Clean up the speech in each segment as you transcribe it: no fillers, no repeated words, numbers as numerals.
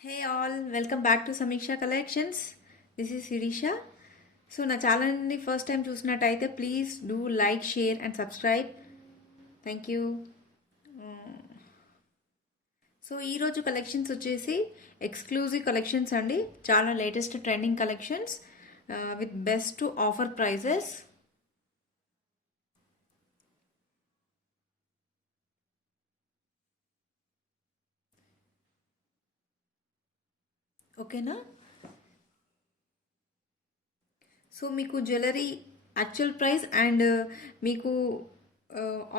Hey all, welcome back to Samiksha Collections. This is Sirisha. So నా ఛానల్ని first time చూసినట్టయితే please do like share and subscribe. Thank you. So ఈరోజు collections వచ్చేసి exclusive collections అండి. చాలా latest trending collections with best offer prices. ఓకేనా? So మీకు jewellery actual price and మీకు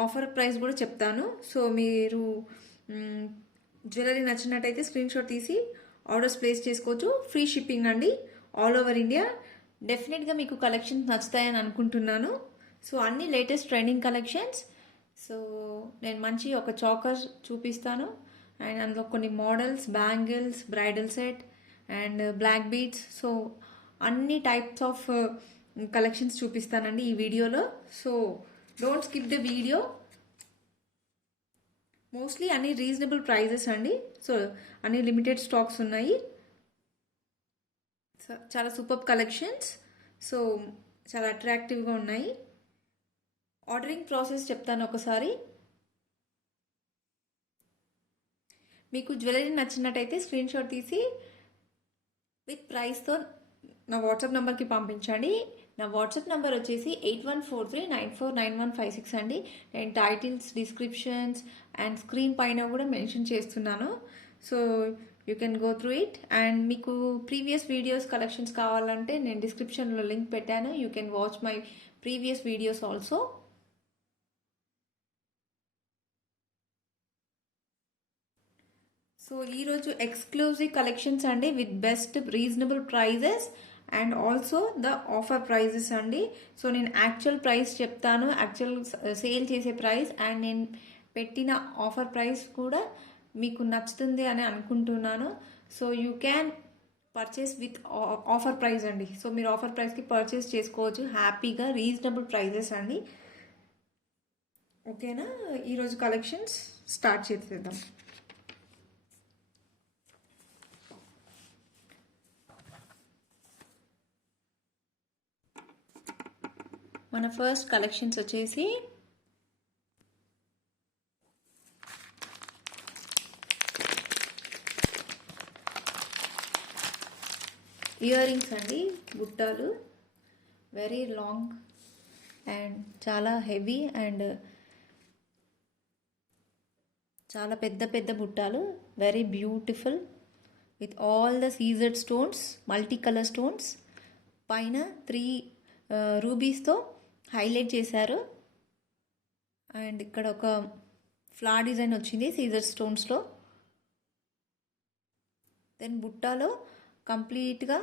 ఆఫర్ ప్రైస్ కూడా చెప్తాను. సో మీరు జ్యువెలరీ నచ్చినట్టయితే స్క్రీన్ షాట్ తీసి ఆర్డర్స్ ప్లేస్ చేసుకోవచ్చు. ఫ్రీ షిప్పింగ్ అండి, ఆల్ ఓవర్ ఇండియా. డెఫినెట్గా మీకు కలెక్షన్స్ నచ్చుతాయని అనుకుంటున్నాను. సో అన్ని లేటెస్ట్ ట్రెండింగ్ కలెక్షన్స్. సో నేను మంచి ఒక చాకర్ చూపిస్తాను అండ్ అందులో కొన్ని models, bangles, bridal set and black beads. So అన్ని టైప్స్ ఆఫ్ కలెక్షన్స్ చూపిస్తానండి ఈ వీడియోలో. So don't skip the video. Mostly అన్ని రీజనబుల్ ప్రైజెస్ అండి. సో అన్ని లిమిటెడ్ స్టాక్స్ ఉన్నాయి. చాలా సూపర్ కలెక్షన్స్. సో చాలా అట్రాక్టివ్గా ఉన్నాయి. ఆర్డరింగ్ ప్రాసెస్ చెప్తాను ఒకసారి. మీకు జ్యువెలరీ నచ్చినట్టయితే స్క్రీన్ షాట్ తీసి విత్ ప్రైస్తో నా వాట్సాప్ నెంబర్కి పంపించండి. నా వాట్సాప్ నెంబర్ వచ్చేసి 8143949156 అండి. నేను టైటిల్స్, డిస్క్రిప్షన్స్ అండ్ స్క్రీన్ పైన కూడా మెన్షన్ చేస్తున్నాను. So you can go through it. And మీకు ప్రీవియస్ వీడియోస్ కలెక్షన్స్ కావాలంటే నేను డిస్క్రిప్షన్లో లింక్ పెట్టాను. You can watch my previous videos also. So ఈరోజు ఎక్స్క్లూజివ్ కలెక్షన్స్ అండి with best reasonable prices and also the offer prices అండి. So నేను actual price చెప్తాను, యాక్చువల్ సేల్ చేసే ప్రైస్ అండ్ నేను పెట్టిన ఆఫర్ ప్రైస్ కూడా మీకు నచ్చుతుంది అని అనుకుంటున్నాను. So you can purchase with offer price అండి. సో మీరు ఆఫర్ ప్రైస్కి పర్చేస్ చేసుకోవచ్చు హ్యాపీగా. రీజనబుల్ ప్రైజెస్ అండి. ఓకేనా? ఈరోజు కలెక్షన్స్ స్టార్ట్ చేసేద్దాం. మన ఫస్ట్ కలెక్షన్స్ వచ్చేసి ఇయర్ రింగ్స్ అండి, బుట్టాలు. వెరీ లాంగ్ అండ్ చాలా హెవీ అండ్ చాలా పెద్ద పెద్ద బుట్టాలు. Very beautiful with all the సీజర్డ్ స్టోన్స్, మల్టీ కలర్ స్టోన్స్. పైన 3 రూబీస్తో హైలైట్ చేశారు. అండ్ ఇక్కడ ఒక ఫ్లవర్ డిజైన్ వచ్చింది సీజర్ స్టోన్స్లో. దెన్ బుట్టాలో కంప్లీట్గా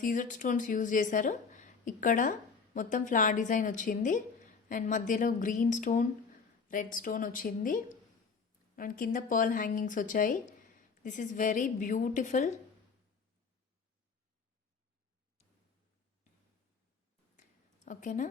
సీజర్ స్టోన్స్ యూజ్ చేశారు. ఇక్కడ మొత్తం ఫ్లవర్ డిజైన్ వచ్చింది అండ్ మధ్యలో గ్రీన్ స్టోన్, రెడ్ స్టోన్ వచ్చింది అండ్ కింద పర్ల్ హ్యాంగింగ్స్ వచ్చాయి. This is very beautiful. ఓకేనా?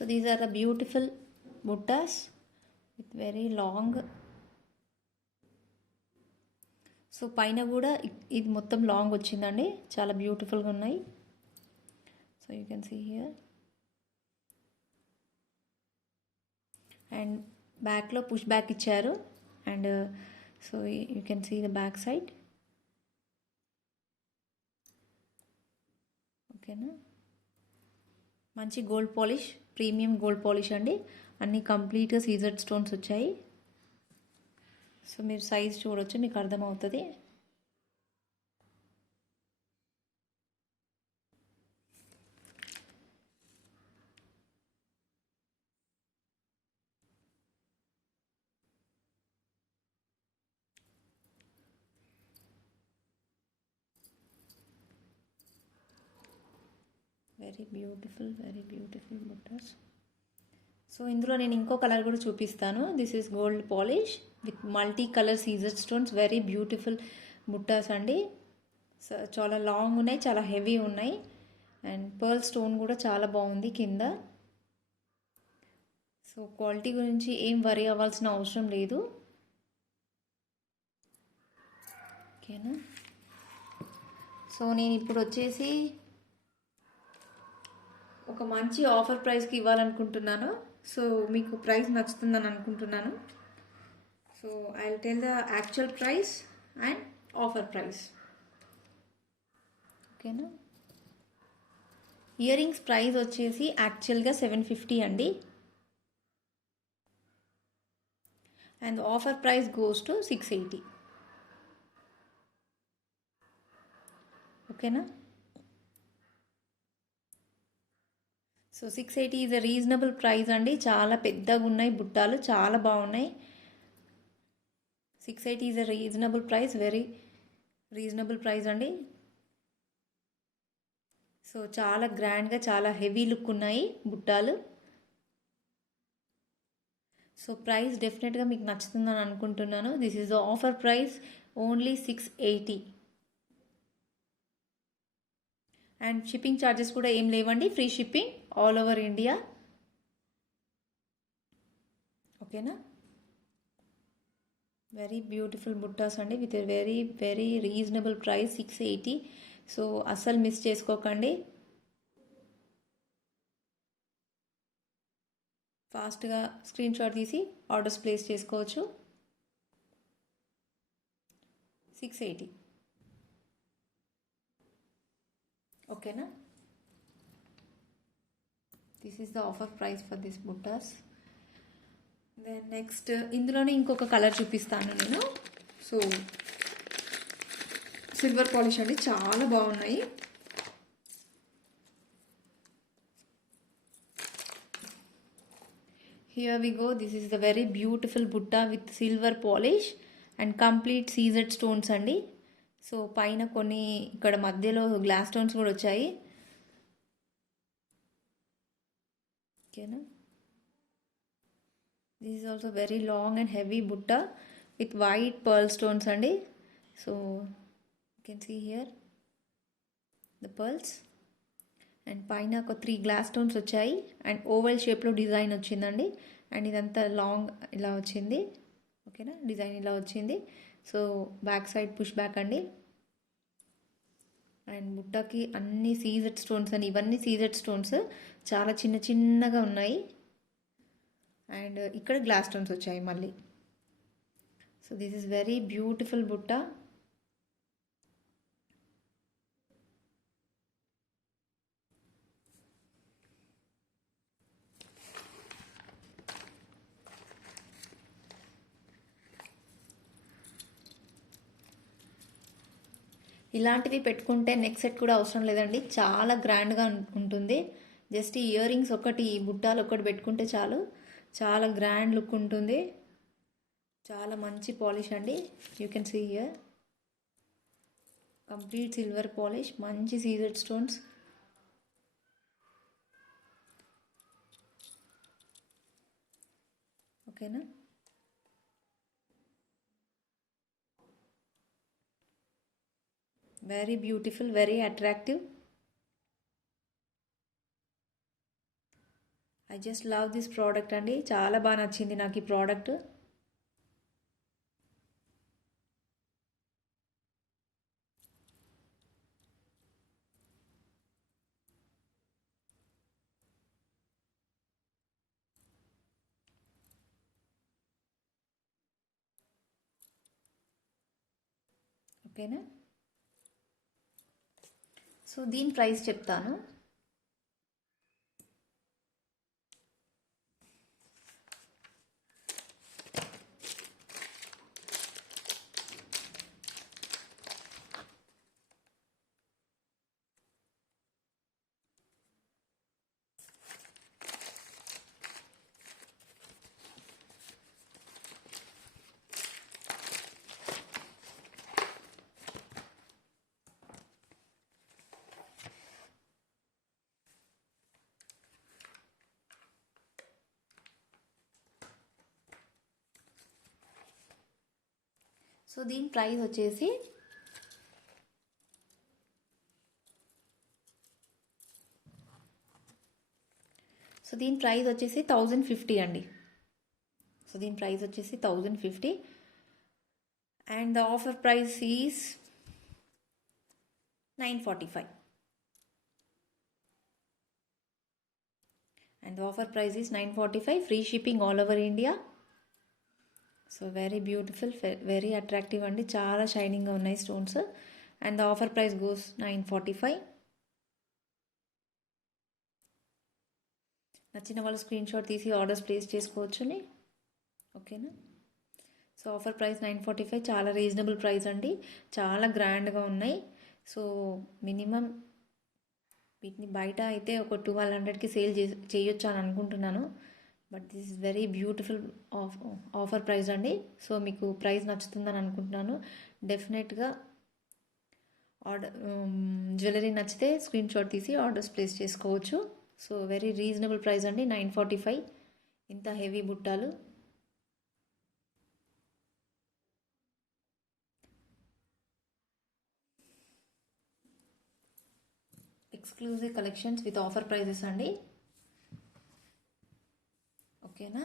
So these are the beautiful buttas with very long. So పైన కూడా ఇది మొత్తం లాంగ్ వచ్చిందండి. చాలా బ్యూటిఫుల్గా ఉన్నాయి. So you can see here. And బ్యాక్లో పుష్ బ్యాక్ ఇచ్చారు. And so you can see the back side. ఓకేనా? మంచి gold polish, premium gold polish అండి. అన్నీ కంప్లీట్గా సీజర్డ్ స్టోన్స్ వచ్చాయి. సో మీరు సైజ్ చూడొచ్చు, మీకు అర్థమవుతుంది. Very beautiful బుట్టాస్. సో ఇందులో నేను ఇంకో కలర్ కూడా చూపిస్తాను. This is gold polish with multi colour సీజర్ స్టోన్స్. వెరీ బ్యూటిఫుల్ బుట్టాస్ అండి. చాలా లాంగ్ ఉన్నాయి, చాలా హెవీ ఉన్నాయి. అండ్ పర్ల్ స్టోన్ కూడా చాలా బాగుంది కింద. సో క్వాలిటీ గురించి ఏం వరీ అవ్వాల్సిన అవసరం లేదు. ఓకేనా. సో నేను ఇప్పుడు వచ్చేసి ఒక మంచి ఆఫర్ ప్రైస్కి ఇవ్వాలనుకుంటున్నాను. సో మీకు ప్రైస్ నచ్చుతుందని అనుకుంటున్నాను. So I will tell the actual price and offer price. ఓకేనా. ఇయర్ రింగ్స్ ప్రైస్ వచ్చేసి యాక్చువల్గా 750 అండి. And offer price goes to 680. ఓకేనా. So 680 is a reasonable price అండి. చాలా పెద్దగా ఉన్నాయి బుట్టాలు, చాలా బాగున్నాయి. 680 is a reasonable price, very reasonable price అండి. సో చాలా గ్రాండ్గా, చాలా హెవీ లుక్ ఉన్నాయి బుట్టాలు. సో ప్రైస్ డెఫినెట్గా మీకు నచ్చుతుందని అనుకుంటున్నాను. This is the offer price, only 680. And shipping charges కూడా ఏం లేవండి, free shipping all over India. ఓకేనా. వెరీ బ్యూటిఫుల్ బుట్టాస్ అండి with very reasonable price 680. So అస్సలు మిస్ చేసుకోకండి. ఫాస్ట్గా స్క్రీన్ షాట్ తీసి ఆర్డర్స్ ప్లేస్ చేసుకోవచ్చు. 680. ఓకేనా. This is the offer price for this బుట్టాస్. దెన్ నెక్స్ట్ ఇందులోనే ఇంకొక కలర్ చూపిస్తాను నేను. సో సిల్వర్ పాలిష్ అండి, చాలా బాగున్నాయి. Here we go. This is the very beautiful బుట్టా with silver polish and complete CZ stones అండి. సో పైన కొన్ని ఇక్కడ మధ్యలో గ్లాస్ స్టోన్స్ కూడా వచ్చాయి. ఓకేనా. This is also very long and heavy బుట్ట విత్ వైట్ పర్ల్ స్టోన్స్ అండి. So you can see here the pearls. And పైన ఒక 3 గ్లాస్ స్టోన్స్ వచ్చాయి అండ్ ఓవెల్ షేప్లో డిజైన్ వచ్చిందండి. అండ్ ఇదంతా లాంగ్ ఇలా వచ్చింది. ఓకేనా. డిజైన్ ఇలా వచ్చింది. So back side push back అండి. అండ్ బుట్టకి అన్ని సీజెడ్ స్టోన్స్ అని, ఇవన్నీ సీజెడ్ స్టోన్స్ చాలా చిన్న చిన్నగా ఉన్నాయి. అండ్ ఇక్కడ గ్లాస్ స్టోన్స్ వచ్చాయి మళ్ళీ. So this is very beautiful బుట్ట. ఇలాంటివి పెట్టుకుంటే నెక్ సెట్ కూడా అవసరం లేదండి, చాలా గ్రాండ్గా ఉంటుంది. జస్ట్ ఈ ఇయర్ రింగ్స్ ఒకటి, ఈ బుట్టాలు ఒకటి పెట్టుకుంటే చాలు, చాలా గ్రాండ్ లుక్ ఉంటుంది. చాలా మంచి పాలిష్ అండి. You can see here complete silver polish, మంచి సీజెడ్ స్టోన్స్. ఓకేనా. Very beautiful, very attractive. I just love this product అండి, చాలా బాగా నచ్చింది నాకు ఈ ప్రోడక్ట్. ఓకేనా. సో దీని ప్రైస్ చెప్తాను. సో దీని ప్రైస్ వచ్చేసి సో దీని ప్రైస్ వచ్చేసి 1050 అండి. సో దీని ప్రైస్ వచ్చేసి 1050 and the offer price is 945 and the offer price is 945, free shipping all over India. So very beautiful, very attractive అండి, చాలా షైనింగ్గా ఉన్నాయి stones. And the offer price goes 945. నచ్చిన వాళ్ళు స్క్రీన్ షాట్ తీసి ఆర్డర్స్ ప్లేస్ చేసుకోవచ్చని. ఓకేనా. So offer price 945, చాలా reasonable price అండి, చాలా గ్రాండ్గా ఉన్నాయి. సో మినిమం వీటిని బయట అయితే ఒక 1200కి సేల్ చేయొచ్చు అని అనుకుంటున్నాను. But this is very beautiful offer price అండి. సో మీకు ప్రైస్ నచ్చుతుందని అనుకుంటున్నాను. డెఫినెట్గా ఆర్డర్ జ్యువెలరీ నచ్చితే స్క్రీన్ షాట్ తీసి ఆర్డర్స్ ప్లేస్ చేసుకోవచ్చు. సో వెరీ రీజనబుల్ ప్రైస్ అండి, 945. ఇంత హెవీ బుట్టాలు. Exclusive collections with offer prices అండి. ఓకేనా.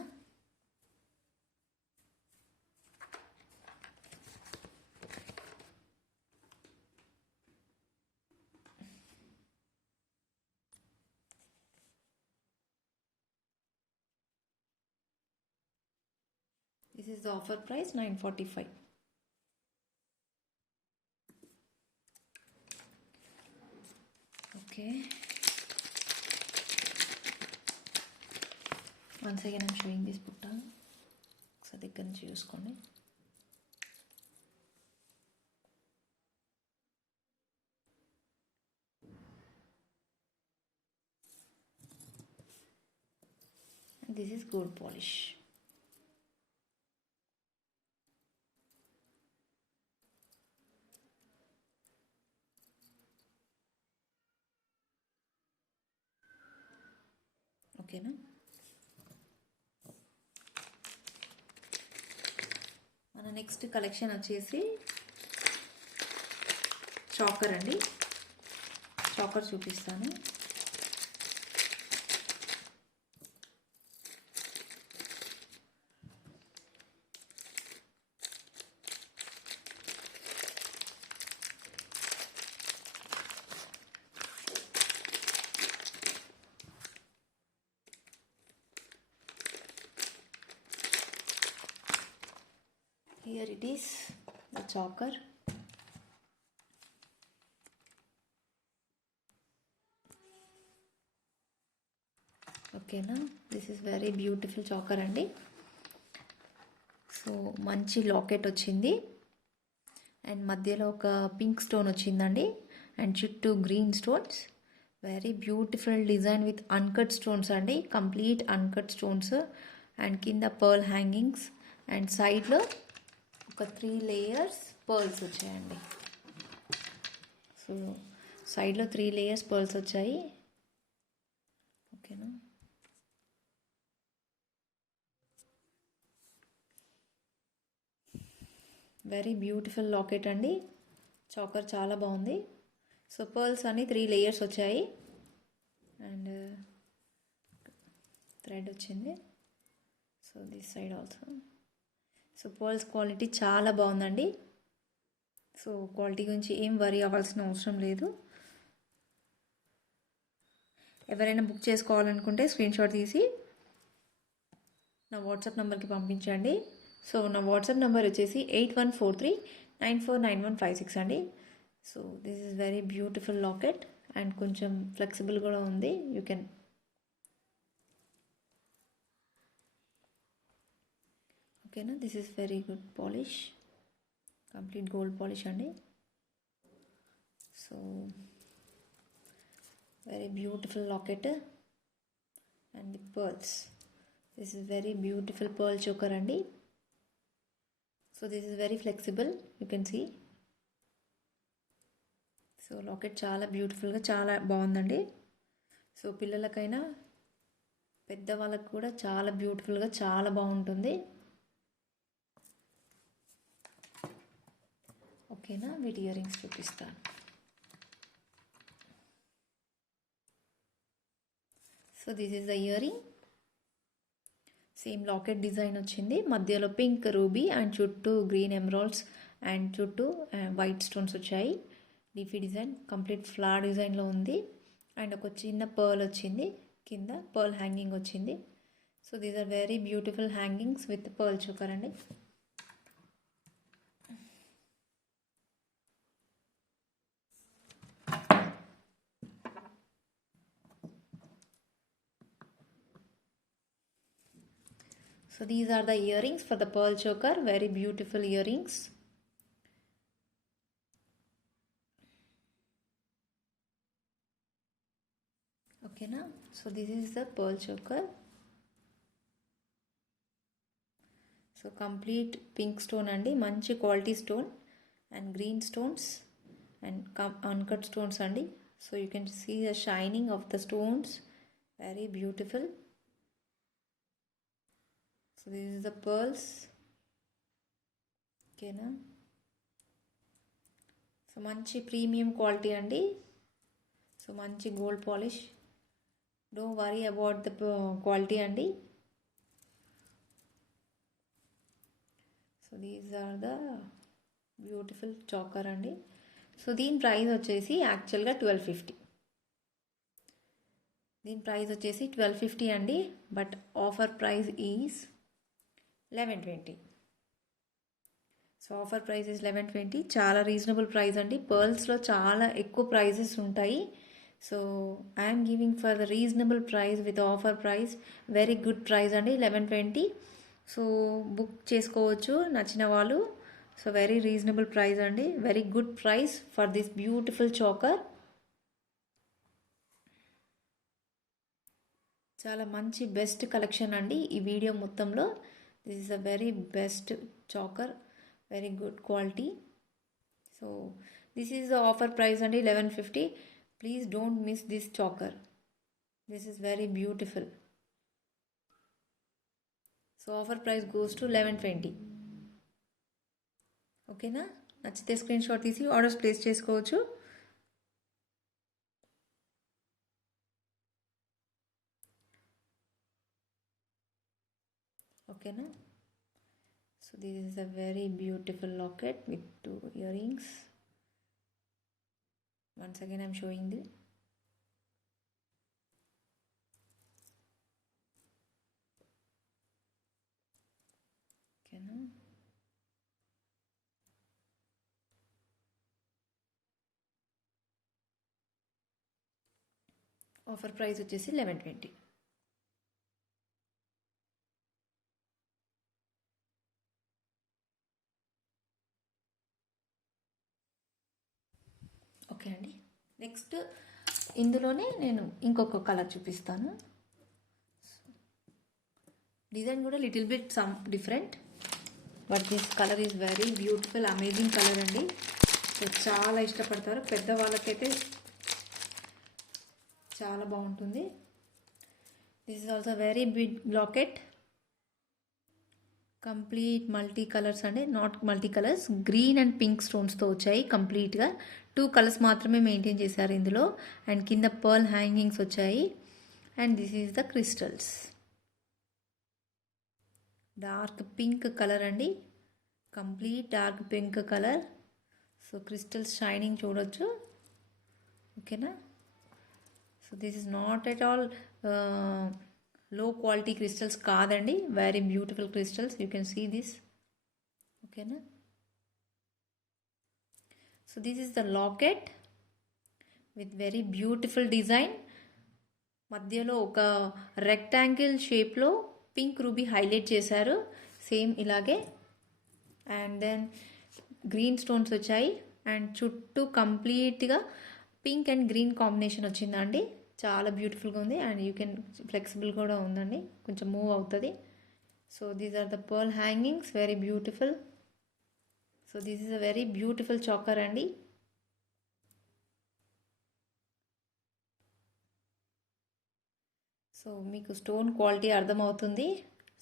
This is the offer price 945. Okay. Once again I'm showing this butta. So దగ్గర నుంచి చూసుకోండి. And this is gold polish. ఓకేనా. మన నెక్స్ట్ కలెక్షన్ వచ్చేసి చాకర్ అండి. చాకర్ చూపిస్తాను. Here it is, the choker. ఓకేనా. This is very beautiful choker అండి. సో మంచి లాకెట్ వచ్చింది అండ్ మధ్యలో ఒక పింక్ స్టోన్ వచ్చిందండి అండ్ చుట్టూ green stones. Very beautiful design with uncut stones అండి, కంప్లీట్ అన్కట్ స్టోన్స్. అండ్ కింద పర్ల్ హ్యాంగింగ్స్ అండ్ సైడ్లో ఒక 3 లేయర్స్ పర్ల్స్ వచ్చాయండి. సో సైడ్లో 3 లేయర్స్ పర్ల్స్ వచ్చాయి. ఓకేనా. వెరీ బ్యూటిఫుల్ లాకెట్ అండి, చాకర్ చాలా బాగుంది. సో పర్ల్స్ అన్ని 3 లేయర్స్ వచ్చాయి అండ్ థ్రెడ్ వచ్చింది. So this side also. So pearls quality చాలా బాగుందండి. సో క్వాలిటీ గురించి ఏం వరీ అవ్వాల్సిన అవసరం లేదు. ఎవరైనా బుక్ చేసుకోవాలనుకుంటే స్క్రీన్ షాట్ తీసి నా వాట్సాప్ నెంబర్కి పంపించండి. సో నా వాట్సాప్ నెంబర్ వచ్చేసి 8143949156 అండి. So this is very beautiful locket and కొంచెం ఫ్లెక్సిబుల్ కూడా ఉంది. యూ కెన్ ఓకేనా. This is very good polish, complete gold polish అండి. So very beautiful locket and the pearls. This is very beautiful pearl choker అండి. So this is very flexible, you can see. So locket చాలా బ్యూటిఫుల్గా చాలా బాగుందండి. So పిల్లలకైనా పెద్దవాళ్ళకు కూడా చాలా బ్యూటిఫుల్గా చాలా బాగుంటుంది. ఓకేనా, వీటి ఇయర్ రింగ్స్ చూపిస్తాను. So this is the earring. Same locket design వచ్చింది, మధ్యలో పింక్ రూబీ అండ్ చుట్టూ గ్రీన్ ఎమరాల్డ్స్ అండ్ చుట్టూ వైట్ స్టోన్స్ వచ్చాయి. లీఫీ డిజైన్ కంప్లీట్ ఫ్లవర్ డిజైన్లో ఉంది. అండ్ ఒక చిన్న పర్ల్ వచ్చింది, కింద పర్ల్ హ్యాంగింగ్ వచ్చింది. So these are very beautiful hangings with pearl choker అండి. So these are the earrings for the pearl choker, very beautiful earrings. Okay na, so this is the pearl choker. So complete pink stone andi, manchi quality stone and green stones and uncut stones andi. So you can see the shining of the stones, very beautiful. So this is the pearls. Okay na, so manchi premium quality andi. So manchi gold polish, don't worry about the quality andi. So these are the beautiful choker andi. So దీని price వచ్చేసి యాక్చువల్గా 1250. దీని price వచ్చేసి 1250 అండి, but offer price is 1120. So offer price is 1120, చాలా reasonable price అండి. పర్ల్స్లో చాలా ఎక్కువ ప్రైజెస్ ఉంటాయి. So I'm giving for the reasonable price with offer price, very good price అండి, 1120. సో బుక్ చేసుకోవచ్చు నచ్చిన వాళ్ళు. సో వెరీ రీజనబుల్ ప్రైస్ అండి, very good price for this beautiful choker. చాలా మంచి బెస్ట్ కలెక్షన్ అండి ఈ వీడియో మొత్తంలో. This is a very best choker, very good quality. So this is the offer price అండి, 1150. Please don't miss this choker, this is very beautiful. So offer price goes to 1120. ఓకేనా, నచ్చితే screenshot తీసి orders place చేసుకోవచ్చు. ఓకేనా, so this is a very beautiful locket with 2 earrings. Once again I'm showing this. ఓకేనా, offer price వచ్చేసి 1120. Okay అండి, next ఇందులోనే నేను ఇంకొక కలర్ చూపిస్తాను. డిజైన్ కూడా little bit some different, but this colour is very beautiful, amazing colour అండి. So చాలా ఇష్టపడతారు, పెద్దవాళ్ళకైతే చాలా బాగుంటుంది. This is also very big locket, complete multi colours అండి, not multi colours, green and pink స్టోన్స్తో వచ్చాయి. కంప్లీట్గా 2 కలర్స్ మాత్రమే మెయింటైన్ చేశారు ఇందులో. అండ్ కింద పర్ల్ హ్యాంగింగ్స్ వచ్చాయి. And this is the crystals, dark pink colour అండి, complete dark pink colour. So crystals shining చూడొచ్చు. ఓకేనా, so this is not at all low quality crystals కాదండి, very beautiful crystals, you can see this. ఓకేనా, so this is the locket with very beautiful design. మధ్యలో ఒక rectangle షేప్లో pink ruby highlight చేశారు, same ఇలాగే. And then green stones వచ్చాయి and చుట్టూ కంప్లీట్గా పింక్ అండ్ గ్రీన్ కాంబినేషన్ వచ్చిందండి, చాలా బ్యూటిఫుల్గా ఉంది. అండ్ యూ కెన్ ఫ్లెక్సిబుల్ కూడా ఉందండి, కొంచెం మూవ్ అవుతుంది. So these are the pearl hangings, very beautiful. So this is a very beautiful choker అండి. సో మీకు స్టోన్ క్వాలిటీ అర్థమవుతుంది.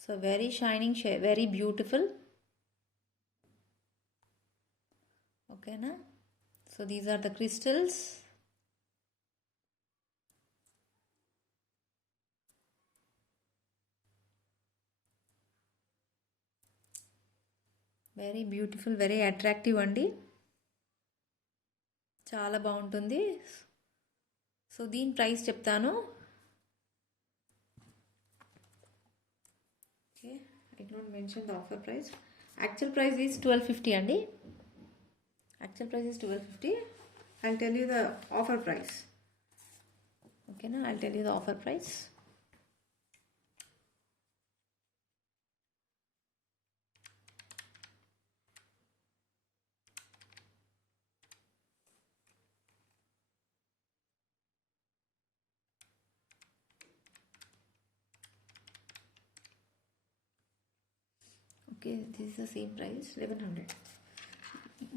So very shining, very beautiful. ఓకేనా. So these are the crystals. Very beautiful, very attractive అండి, చాలా బాగుంటుంది. So దీని price చెప్తాను. Okay, I don't mention the offer price. Actual price is 1250 అండి. Actual price is 1250. I'll tell you the offer price. Okay, now I'll tell you the offer price. Okay, this is the same price, 1100.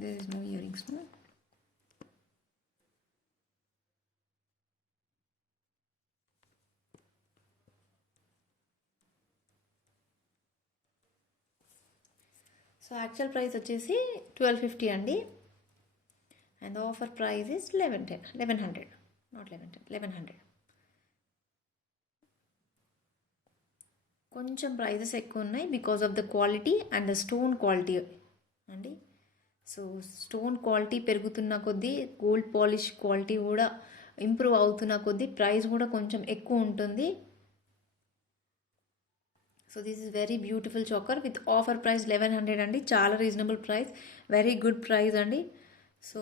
There is no earrings, no. So actual price వచ్చేసి 1250 అండి, and offer price is 1100, not 1100. కొంచెం prices ఎక్కువ ఉన్నాయి because of the quality and the stone quality అండి. So stone quality పెరుగుతున్న కొద్దీ gold polish quality కూడా improve అవుతున్న కొద్దీ ప్రైస్ కూడా కొంచెం ఎక్కువ ఉంటుంది. So this is very beautiful choker with offer price 1100 అండి, చాలా reasonable price, very good price అండి. సో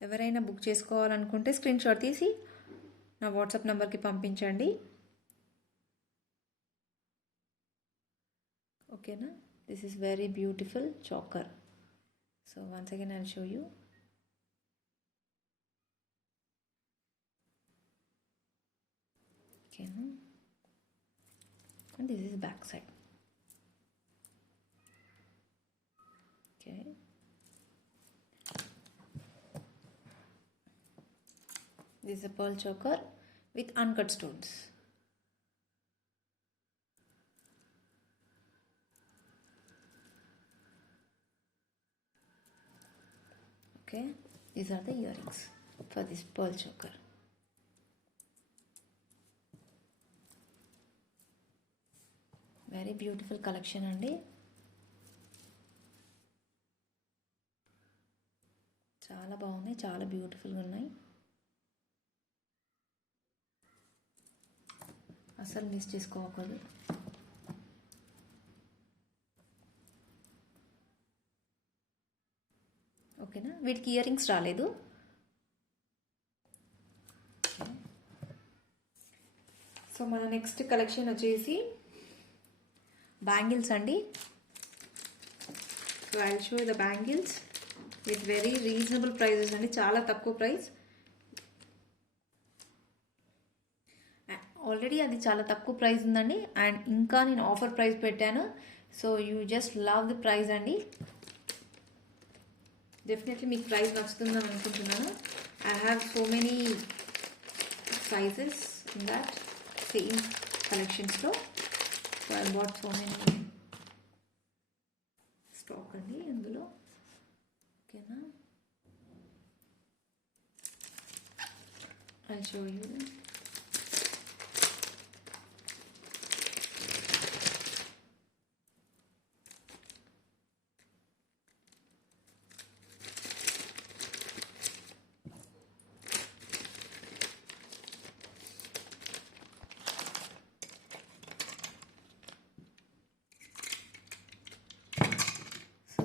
ఎవరైనా బుక్ చేసుకోవాలనుకుంటే స్క్రీన్ షాట్ తీసి నా వాట్సాప్ నెంబర్కి పంపించండి. ఓకేనా. This is very beautiful choker. So once again I'll show you. Okay, and this is back side. Okay, this is a pearl choker with uncut stones. Okay, these are the earrings for this pearl choker. Very beautiful collection అండి, చాలా బాగున్నాయి, చాలా బ్యూటిఫుల్గా ఉన్నాయి, అసలు miss చేసుకోకూడదు. ఓకేనా. వీటికి ఇయర్ రింగ్స్ రాలేదు. సో మన నెక్స్ట్ కలెక్షన్ వచ్చేసి బ్యాంగిల్స్ అండి. So I will show the bangles with very reasonable prices అండి, చాలా తక్కువ ప్రైస్. ఆల్రెడీ అది చాలా తక్కువ ప్రైస్ ఉందండి, అండ్ ఇంకా నేను ఆఫర్ ప్రైస్ పెట్టాను. So you just love the price అండి. డెఫినెట్లీ మీకు ప్రైస్ నచ్చుతుందని అనుకుంటున్నాను. I have so many sizes in that same కలెక్షన్స్లో. So I bought so many stock అండి అందులో. ఓకేనా, I show you.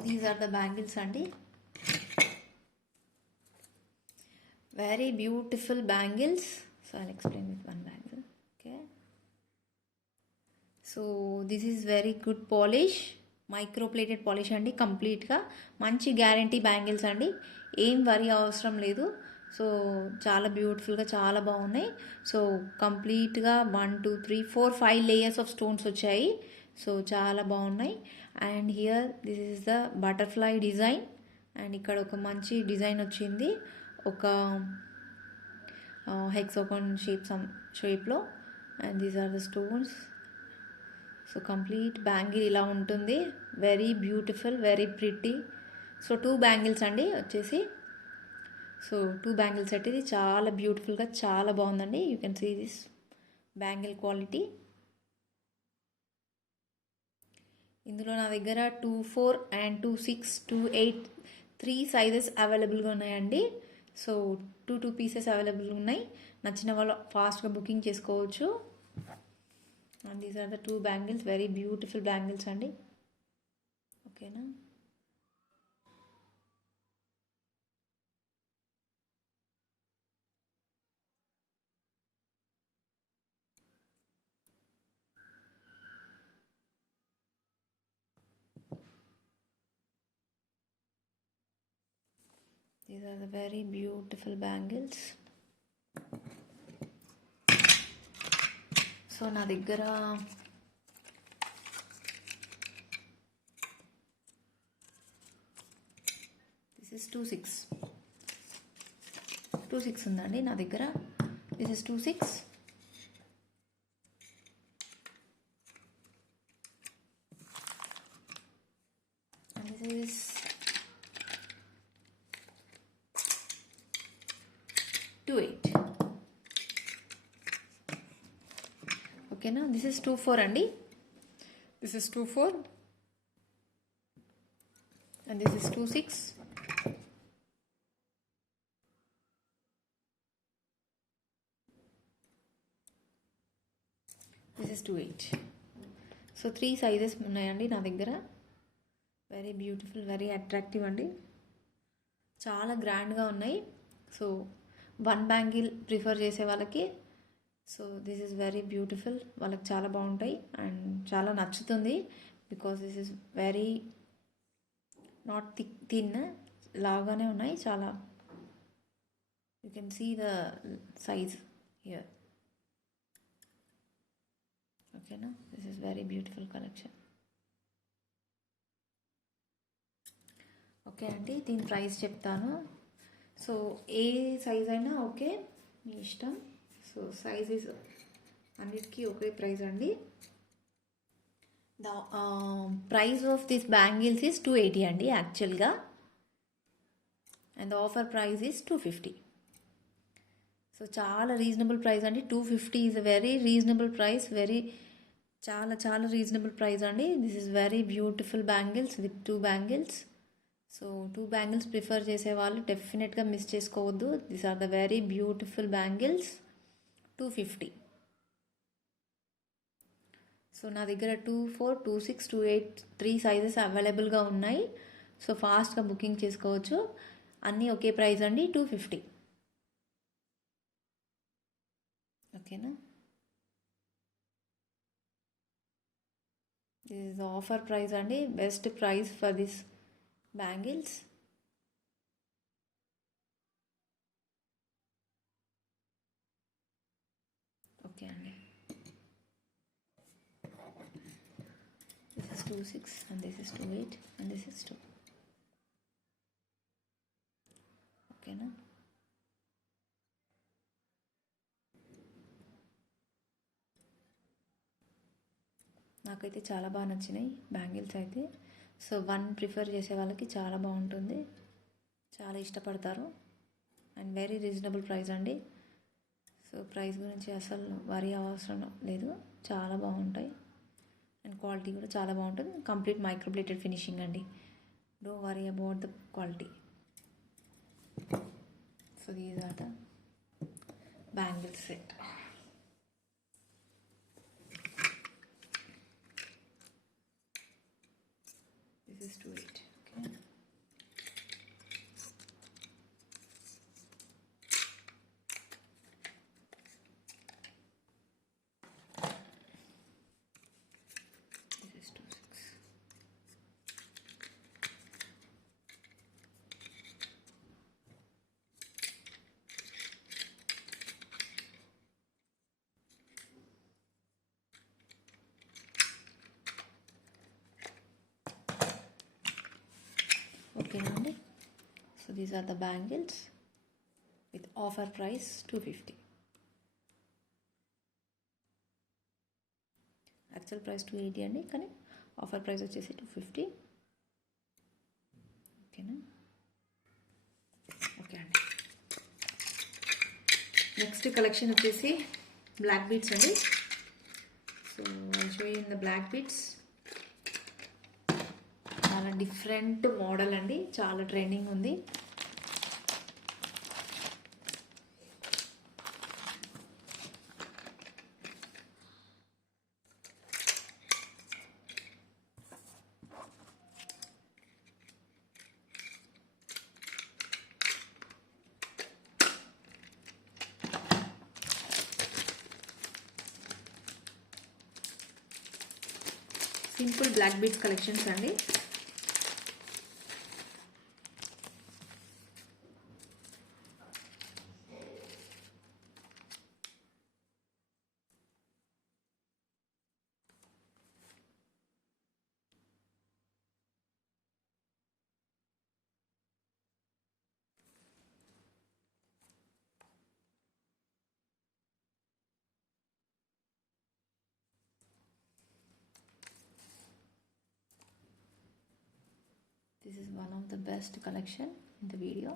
These are the bangles అండి, very beautiful bangles. So I'll explain with one bangle. Okay, so this is very good polish, micro plated polish అండి, కంప్లీట్గా మంచి guarantee bangles అండి, ఏం వరి అవసరం లేదు. సో చాలా బ్యూటిఫుల్గా చాలా బాగున్నాయి. సో కంప్లీట్గా 1 2 3 4 5 లేయర్స్ ఆఫ్ స్టోన్స్ వచ్చాయి. సో చాలా బాగున్నాయి. And here this is the butterfly design, and ఇక్కడ ఒక మంచి డిజైన్ వచ్చింది, ఒక హెక్సాగాన్ షేప్లో. And these are the stones. So complete bangle ఇలా ఉంటుంది. Very beautiful, very pretty. So 2 bangles అండి వచ్చేసి. So 2 bangle set. ఇది చాలా బ్యూటిఫుల్గా చాలా బాగుందండి. You can see this bangle quality. ఇందులో నా దగ్గర 2-4 అండ్ 2-6, 2-8 3 సైజెస్ అవైలబుల్గా ఉన్నాయండి. సో 2 పీసెస్ అవైలబుల్గా ఉన్నాయి. నచ్చిన వాళ్ళు ఫాస్ట్గా బుకింగ్ చేసుకోవచ్చు. And these are the 2 bangles, very beautiful bangles అండి. ఓకేనా. These are the very beautiful bangles. So నా దగ్గర దిస్ ఇస్ 2-6 ఉందండి నా దగ్గర. This is 2-6. and this is 2-8. ఓకేనా. దిస్ ఇస్ 2-4 అండి. This is 2-4 and this is 2-6. This is 2-8. So 3 sizes ఉన్నాయండి నా దగ్గర. వెరీ బ్యూటిఫుల్, వెరీ అట్రాక్టివ్ అండి. చాలా గ్రాండ్గా ఉన్నాయి. సో 1 బ్యాంగిల్ ప్రిఫర్ చేసే వాళ్ళకి so this is very beautiful. వాళ్ళకి చాలా బాగుంటాయి అండ్ చాలా నచ్చుతుంది. Because this is very not thin, లాగానే ఉన్నాయి చాలా. You can see the size here. ఓకేనా. This is very beautiful collection. Okay అండి, దీని ప్రైస్ చెప్తాను. సో ఏ సైజ్ అయినా ఓకే, మీ ఇష్టం. సో సైజెస్ అన్నిటికీ ఒకే ప్రైస్ అండి. The price of this bangles is 280 అండి యాక్చువల్గా. And the offer price is 250. So చాలా రీజనబుల్ ప్రైస్ అండి. 250 is a very reasonable price. చాలా చాలా రీజనబుల్ ప్రైస్ అండి. This is very beautiful bangles with 2 bangles. So 2 bangles prefer చేసే వాళ్ళు డెఫినెట్గా మిస్ చేసుకోవద్దు. These are the very beautiful bangles. 250. So నా దగ్గర 2-4, 2-6, 2-8 3 సైజెస్ అవైలబుల్గా ఉన్నాయి. సో ఫాస్ట్గా బుకింగ్ చేసుకోవచ్చు. అన్నీ ఒకే ప్రైస్ అండి, 250. ఓకేనా. దిస్ ఇస్ ఆఫర్ ప్రైస్ అండి. Best price for this bangles. Okay అండి. This is 2-6 and this is 2-8 and this is 2. ఓకేనా. నాకైతే చాలా బాగా నచ్చినాయి బ్యాంగిల్స్ అయితే. సో 1 ప్రిఫర్ చేసే వాళ్ళకి చాలా బాగుంటుంది, చాలా ఇష్టపడతారు. అండ్ వెరీ రీజనబుల్ ప్రైస్ అండి. సో ప్రైస్ గురించి అసలు వరీ అవసరం లేదు, చాలా బాగుంటాయి. అండ్ క్వాలిటీ కూడా చాలా బాగుంటుంది. కంప్లీట్ మైక్రోబ్లేటెడ్ ఫినిషింగ్ అండి. Don't worry about the quality. So these are the bangle set. This is 2-8. Okay. This is 2-6. Okay అండి. So these are the bangles with offer price 250. Actual price 280 అండి, కానీ offer price వచ్చేసి 250. ఓకేనా? Okay అండి. Next collection వచ్చేసి black beads అండి. So I show you in the black beads. చాలా different model అండి, చాలా ట్రెండింగ్ ఉంది. సింపుల్ బ్లాక్ బీడ్స్ కలెక్షన్స్ అండి. This is one of the best collection in the video.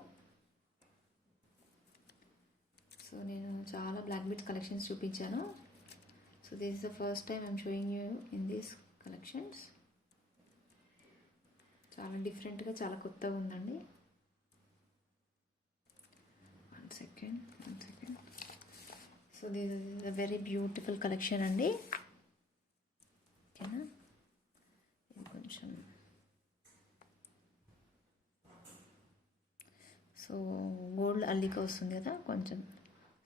So నేను చాలా బ్లాక్ బీడ్స్ కలెక్షన్స్ చూపించాను. So this is the first time I'm showing you in these collections. చాలా డిఫరెంట్గా, చాలా కొత్తగా ఉందండి. One second. So this is a very beautiful collection అండి. ఓకేనా? ఇది కొంచెం సో గోల్డ్ అల్లిక వస్తుంది కదా, కొంచెం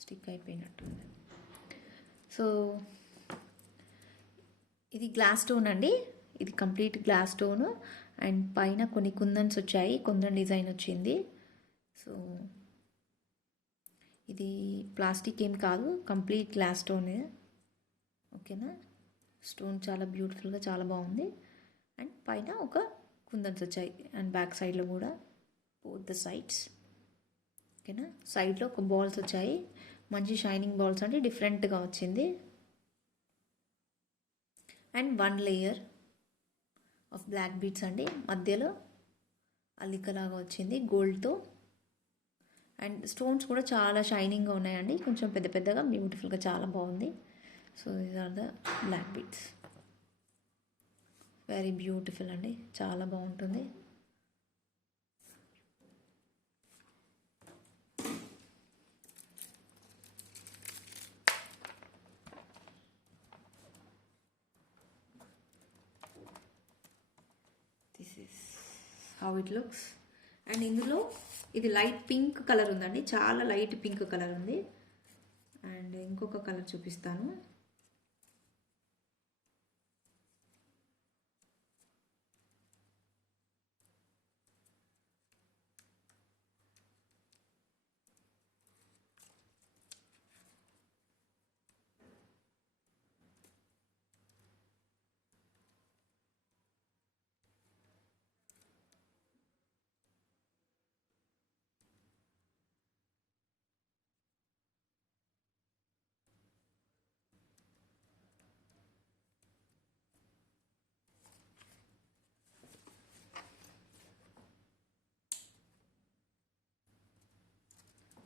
స్టిక్ అయిపోయినట్టుంది. సో ఇది గ్లాస్ స్టోన్ అండి, ఇది కంప్లీట్ గ్లాస్ స్టోన్ అండ్ పైన కొన్ని కుందన్స్ వచ్చాయి, కుందన్ డిజైన్ వచ్చింది. సో ఇది ప్లాస్టిక్ ఏం కాదు, కంప్లీట్ గ్లాస్ స్టోన్. ఓకేనా? స్టోన్ చాలా బ్యూటిఫుల్గా చాలా బాగుంది. అండ్ పైన ఒక కుందన్స్ వచ్చాయి అండ్ బ్యాక్ సైడ్లో కూడా బోత్ ద సైడ్స్. ఓకేనా? సైడ్లో ఒక బాల్స్ వచ్చాయి, మంచి షైనింగ్ బాల్స్ అంటే డిఫరెంట్గా వచ్చింది. And 1 layer of black beads అండి, మధ్యలో అల్లికలాగా వచ్చింది గోల్డ్తో. అండ్ స్టోన్స్ కూడా చాలా షైనింగ్గా ఉన్నాయండి, కొంచెం పెద్ద పెద్దగా బ్యూటిఫుల్గా చాలా బాగుంది. So these are the black beads. Very beautiful అండి, చాలా బాగుంటుంది. This is how it looks. And ఇందులో ఇది లైట్ పింక్ కలర్ ఉందండి, చాలా లైట్ పింక్ కలర్ ఉంది. అండ్ ఇంకొక కలర్ చూపిస్తాను.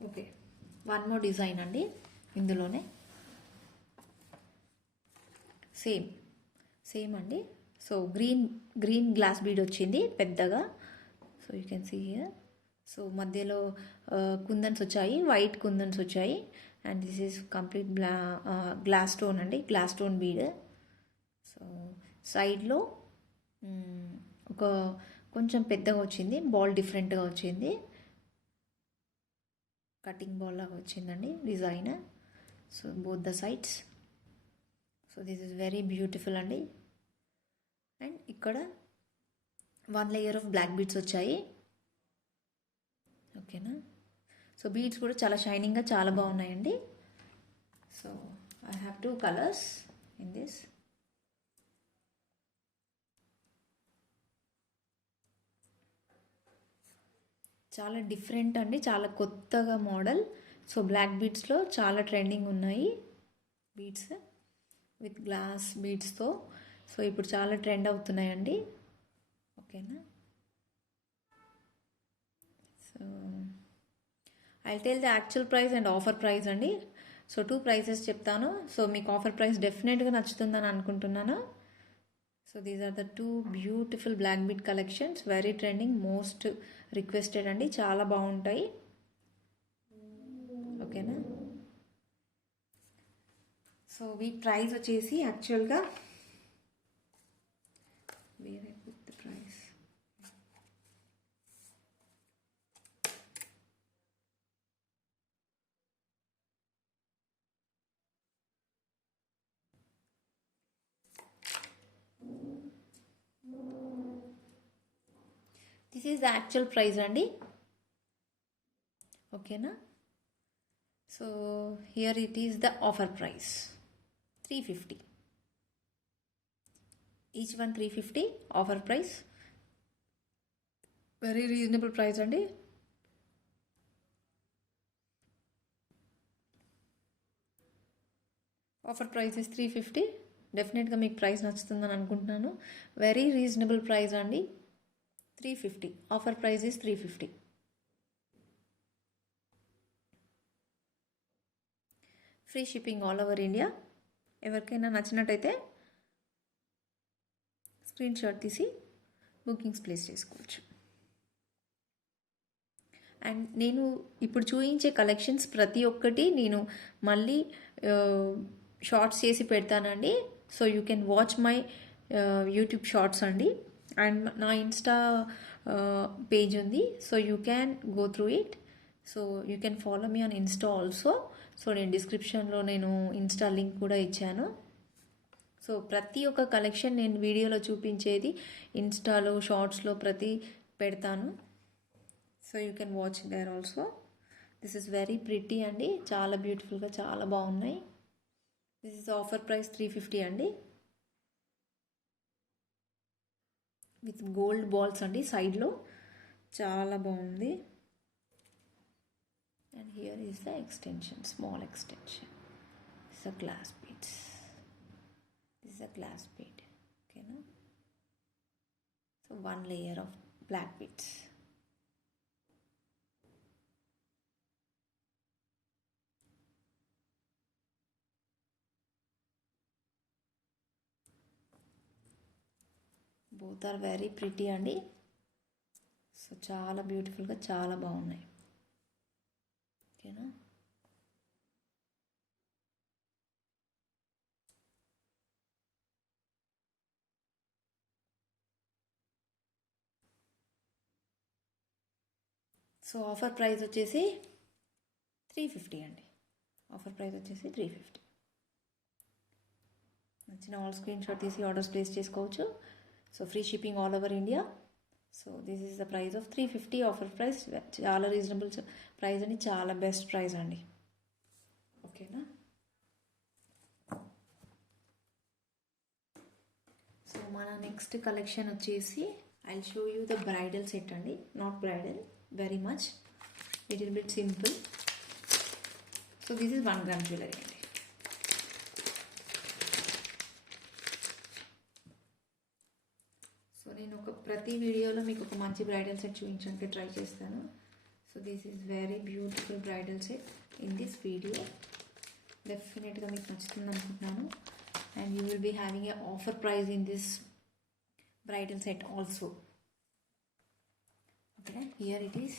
ఓకే, వన్ మోర్ డిజైన్ అండి ఇందులోనే. సేమ్ అండి. సో గ్రీన్ గ్లాస్ బీడ్ వచ్చింది పెద్దగా. So you can see here. So మధ్యలో కుందన్స్ వచ్చాయి, వైట్ కుందన్స్ వచ్చాయి. And this is complete glass stone అండి, గ్లాస్ స్టోన్ బీడ్. సో సైడ్లో ఒక కొంచెం పెద్దగా వచ్చింది, బాల్ డిఫరెంట్గా వచ్చింది, కటింగ్ బాల్ లాగా వచ్చిందండి design. So both the sides. So this is very beautiful అండి. అండ్ ఇక్కడ 1 లేయర్ ఆఫ్ బ్లాక్ బీడ్స్ వచ్చాయి. ఓకేనా? సో బీడ్స్ కూడా చాలా షైనింగ్గా చాలా బాగున్నాయండి. So I have 2 colours in this. చాలా డిఫరెంట్ అండి, చాలా కొత్తగా మోడల్. సో బ్లాక్ బీడ్స్లో చాలా ట్రెండింగ్ ఉన్నాయి బీడ్స్ విత్ గ్లాస్ బీడ్స్తో. సో ఇప్పుడు చాలా ట్రెండ్ అవుతున్నాయండి. ఓకేనా. So I tell the actual price and offer price అండి. సో 2 ప్రైసెస్ చెప్తాను. సో మీకు ఆఫర్ ప్రైస్ డెఫినెట్గా నచ్చుతుందని అనుకుంటున్నాను. So these are the 2 beautiful black bead collections, very trending, most requested అండి, చాలా బాగుంటాయి. ఓకేనా. సో వీటి ప్రైస్ వచ్చేసి యాక్చువల్గా వేరే with price this is the actual price అండి. ఓకేనా. So here it is the offer price 350. Each one 350 offer price, very reasonable price అండి. Offer price is 350. డెఫినెట్గా మీకు ప్రైస్ నచ్చుతుందని అనుకుంటున్నాను. వెరీ రీజనబుల్ ప్రైస్ అండి, 350. Offer price is 350. Free shipping all over India. ఎవరికైనా నచ్చినట్టయితే స్క్రీన్ షాట్ తీసి bookings place చేసుకోవచ్చు. అండ్ నేను ఇప్పుడు చూపించే కలెక్షన్స్ ప్రతి ఒక్కటి నేను మళ్ళీ షార్ట్స్ చేసి పెడతానండి. So you can watch my YouTube shorts అండి. అండ్ నా ఇన్స్టా పేజ్ ఉంది. So you can go through it. So you can follow me on insta also. So నేను డిస్క్రిప్షన్లో నేను ఇన్స్టా లింక్ కూడా ఇచ్చాను. సో ప్రతి ఒక్క కలెక్షన్ నేను వీడియోలో చూపించేది ఇన్స్టాలో షార్ట్స్లో ప్రతి పెడతాను. So you can watch there also. This is very pretty అండి, చాలా బ్యూటిఫుల్గా చాలా బాగున్నాయి. దిస్ ఇస్ ఆఫర్ ప్రైస్ 350 అండి, విత్ గోల్డ్ బాల్స్ అండి సైడ్లో, చాలా బాగుంది. And here is the extension, small extension. This a glass beads. This is a glass bead. Okay, no? So one layer of black beads. Both are very pretty అండి. So చాలా బ్యూటిఫుల్గా చాలా బాగున్నాయి. ఓకేనా. సో ఆఫర్ ప్రైస్ వచ్చేసి 350 అండి. Offer price వచ్చేసి 350. నచ్చిన ఆల్ స్క్రీన్ షాట్ తీసి ఆర్డర్స్ ప్లేస్ చేసుకోవచ్చు. So free shipping all over India. So this is the price of 350. Offer price చాలా రీజనబుల్ ప్రైస్ అండి, చాలా బెస్ట్ ప్రైస్ అండి. ఓకేనా. సో మన నెక్స్ట్ కలెక్షన్ వచ్చేసి I show you the bridal set అండి. Not bridal, very much little bit simple. So this is 1 gram jewellery అండి. So నేను ప్రతి వీడియోలో మీకు ఒక మంచి బ్రైడల్ సెట్ చూపించడానికి ట్రై చేస్తాను. So this is very beautiful bridal set in this video. డెఫినెట్గా మీకు నచ్చుతుంది అనుకుంటున్నాను. And you will be having a offer price in this bridal set also. Okay, here it is.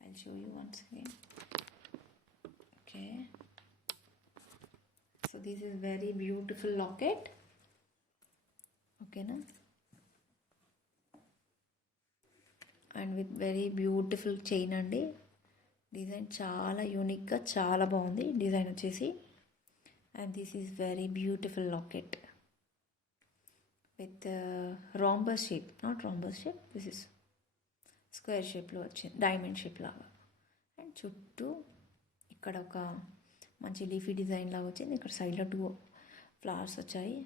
I'll show you once again. Okay, so this is very beautiful locket. Okay na, and with very beautiful chain andi. Design చాలా unique గా చాలా బాగుంది design వచ్చేసి. And this is very beautiful locket with rhombus shape, not rhombus shape, this is square shape లో వచ్చింది, diamond shape లాగా. And చుట్టూ ఇక్కడ ఒక మంచి లీఫీ డిజైన్ లాగా వచ్చింది. ఇక్కడ సైడ్లో 2 ఫ్లవర్స్ వచ్చాయి.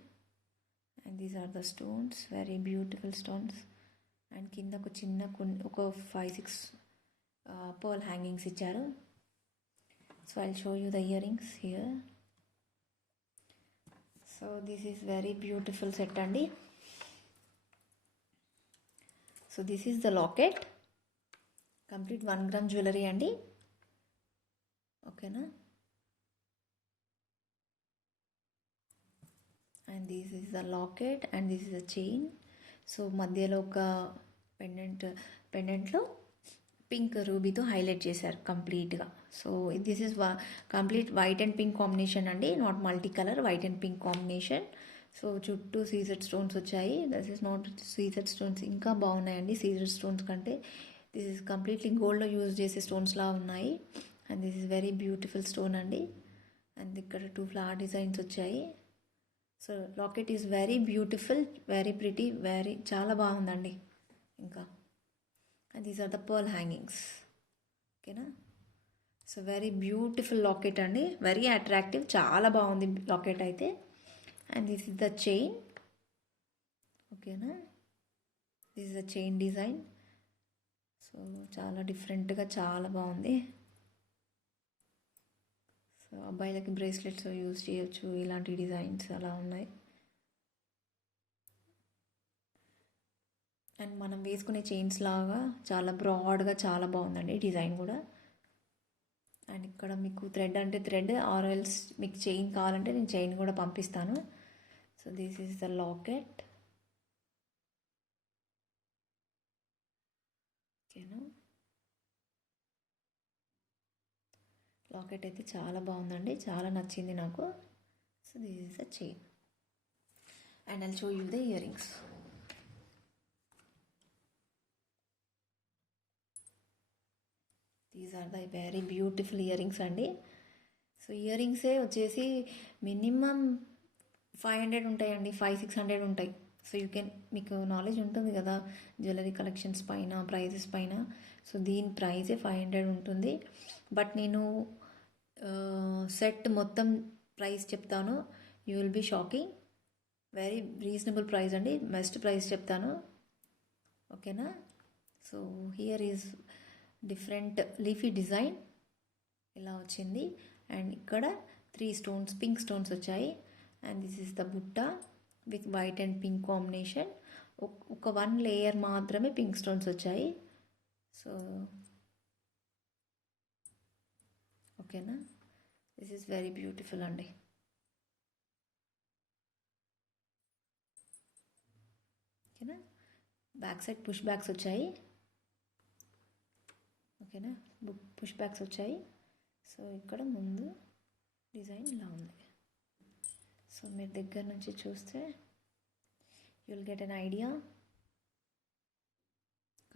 And these are the stones, very beautiful stones. And కింద ఒక చిన్న ఒక 5-6 పర్ల్ హ్యాంగింగ్స్ ఇచ్చారు. So I show you the earrings here. So this is very beautiful set అండి. So this is the locket, complete 1 gram jewellery అండి. ఓకేనా. And this is the locket and this is the chain. So మధ్యలో ఒక పెండెంట్లో pink రూబీతో highlight చేశారు కంప్లీట్గా. So this is complete white and pink combination అండి, not multi colour, white and pink combination. So చుట్టూ సీజెడ్ స్టోన్స్ వచ్చాయి. This is not CZ stones, ఇంకా బాగున్నాయండి సీజెడ్ స్టోన్స్ కంటే. దిస్ ఈజ్ కంప్లీట్లీ గోల్డ్లో యూజ్ చేసే స్టోన్స్లా ఉన్నాయి. And this is very beautiful stone అండి. అండ్ ఇక్కడ 2 ఫ్లవర్ డిజైన్స్ వచ్చాయి. So locket is very beautiful, very pretty, very చాలా బాగుందండి. ఇంకా and these are the pearl hangings. ఓకేనా. సో వెరీ బ్యూటిఫుల్ లాకెట్ అండి, వెరీ అట్రాక్టివ్, చాలా బాగుంది లాకెట్ అయితే. And this is the chain. ఓకేనా. This is the chain design. So చాలా డిఫరెంట్గా చాలా బాగుంది. సో అబ్బాయిలకి బ్రేస్లెట్స్ యూజ్ చేయొచ్చు, ఇలాంటి డిజైన్స్ అలా ఉన్నాయి. అండ్ మనం వేసుకునే చైన్స్ లాగా చాలా బ్రాడ్గా చాలా బాగుందండి డిజైన్ కూడా. అండ్ ఇక్కడ మీకు థ్రెడ్ అంటే థ్రెడ్, ఆర్ ఎల్స్ మీకు చైన్ కావాలంటే నేను చైన్ కూడా పంపిస్తాను. So this is the locket. ఓకేనా. లాకెట్ అయితే చాలా బాగుందండి, చాలా నచ్చింది నాకు. So this is the chain and I'll show you the earrings. These are the very beautiful earrings అండి. సో ఇయర్ రింగ్సే వచ్చేసి మినిమం 500 ఉంటాయండి, 500-600 ఉంటాయి. సో యూ కెన్, మీకు నాలెడ్జ్ ఉంటుంది కదా జ్యువెలరీ కలెక్షన్స్ పైన, ప్రైజెస్ పైన. సో దీని ప్రైజే 500 ఉంటుంది. బట్ నేను సెట్ మొత్తం ప్రైస్ చెప్తాను, you will be shocking. Very reasonable price అండి, బెస్ట్ ప్రైస్ చెప్తాను. ఓకేనా. So here is different leafy design ఇలా వచ్చింది. అండ్ ఇక్కడ 3 స్టోన్స్, పింక్ స్టోన్స్ వచ్చాయి. అండ్ దిస్ ఈస్ ద బుట్ట with white and pink combination. ఒక 1 లేయర్ మాత్రమే పింక్ స్టోన్స్ వచ్చాయి. సో ఓకేనా. దిస్ ఈస్ వెరీ బ్యూటిఫుల్ అండి. ఓకేనా. బ్యాక్ సైడ్ పుష్ బ్యాక్స్ వచ్చాయి. ఓకేనా, పుష్ బ్యాక్స్ వచ్చాయి. సో ఇక్కడ ముందు డిజైన్ ఇలా ఉంది. సో మీరు దగ్గర నుంచి చూస్తే you will get an idea.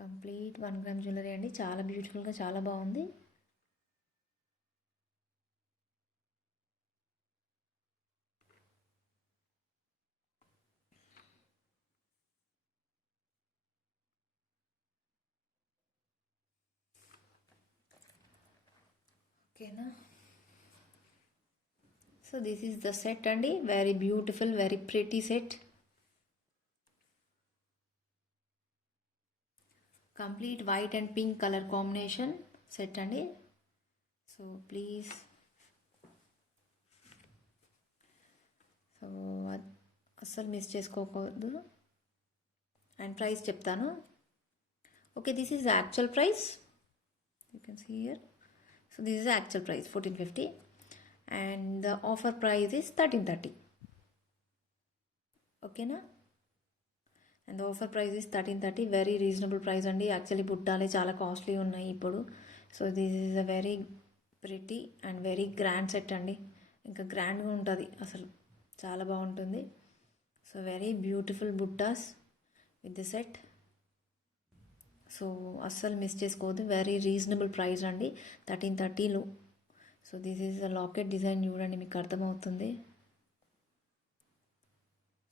Complete 1 gram jewellery అండి, చాలా బ్యూటిఫుల్గా చాలా బాగుంది. ఓకేనా. So this is the set అండి, very beautiful, very pretty set. Complete white and pink colour combination set అండి. సో ప్లీజ్, సో అస్సలు మిస్ చేసుకోకూడదు. అండ్ ప్రైస్ చెప్తాను. Okay, this is the actual price, you can see here. So this is the actual price 1450 and the offer price is 1330. ఓకేనా. And the offer price is 1330, very reasonable price అండి. Actually బుట్టాలే చాలా costly ఉన్నాయి ఇప్పుడు. So this is a very pretty and very grand set అండి, ఇంకా గ్రాండ్గా ఉంటుంది అసలు, చాలా బాగుంటుంది. సో వెరీ బ్యూటిఫుల్ బుట్టాస్ విత్ ది సెట్. సో అస్సలు మిస్ చేసుకోవద్దు, వెరీ రీజనబుల్ ప్రైస్ అండి, 1330లో. So this is the locket design, చూడండి మీకు అర్థమవుతుంది.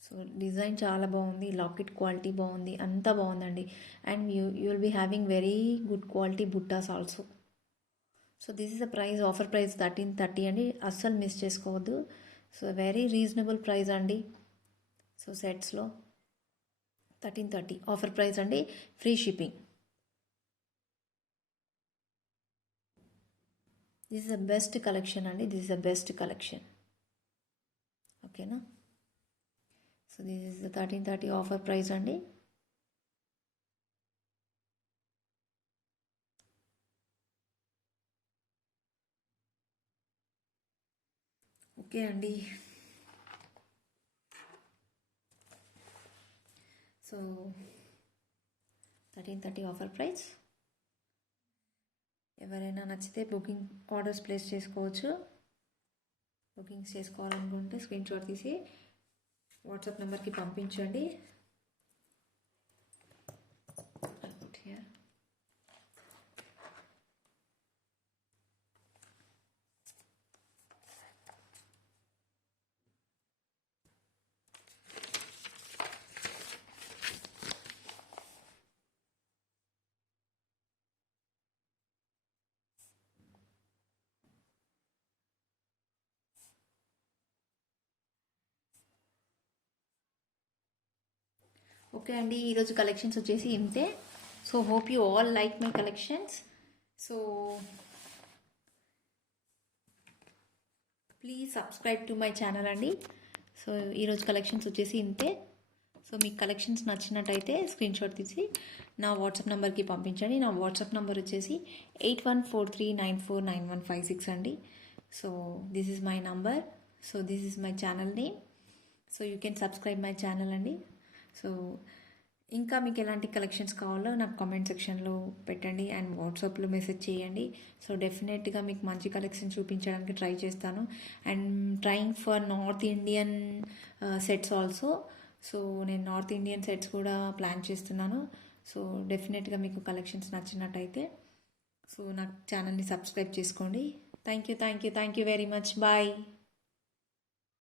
సో డిజైన్ చాలా బాగుంది, లాకెట్ క్వాలిటీ బాగుంది, అంతా బాగుందండి. And you will be having very good quality బుట్టాస్ also. So this is the price, offer price 1330 అండి, అస్సలు మిస్ చేసుకోవద్దు. సో వెరీ రీజనబుల్ ప్రైస్ అండి. సో సెట్స్లో 1330 ఆఫర్ ప్రైస్ అండి, free shipping. This is the best collection అండి, this is the best collection. ఓకేనా. So this is 1330 offer price అండి. Okay అండి. So 1330 offer price. ఎవరైనా నచ్చితే బుకింగ్ ఆర్డర్స్ ప్లేస్ చేసుకోవచ్చు. బుకింగ్స్ చేసుకోవాలనుకుంటే స్క్రీన్ షాట్ తీసి వాట్సాప్ నెంబర్కి పంపించండి. ఓకే అండి, ఈరోజు కలెక్షన్స్ వచ్చేసి ఇంతే. So hope you all like my collections. So please subscribe to my channel అండి. సో ఈరోజు కలెక్షన్స్ వచ్చేసి ఇంతే. సో మీకు కలెక్షన్స్ నచ్చినట్టయితే స్క్రీన్ షాట్ తీసి నా వాట్సాప్ నెంబర్కి పంపించండి. నా వాట్సాప్ నెంబర్ వచ్చేసి 8143949156 అండి. So this is my number. So this is my channel name. So you can subscribe my channel అండి. సో ఇంకా మీకు ఎలాంటి కలెక్షన్స్ కావాలో నాకు కామెంట్ సెక్షన్లో పెట్టండి అండ్ వాట్సాప్లో మెసేజ్ చేయండి. సో డెఫినెట్గా మీకు మంచి కలెక్షన్ చూపించడానికి ట్రై చేస్తాను. And trying for north Indian sets also. So నేను నార్త్ ఇండియన్ సెట్స్ కూడా ప్లాన్ చేస్తున్నాను. సో డెఫినెట్గా మీకు కలెక్షన్స్ నచ్చినట్టయితే సో నా ఛానల్ని సబ్స్క్రైబ్ చేసుకోండి. Thank you very much. Bye.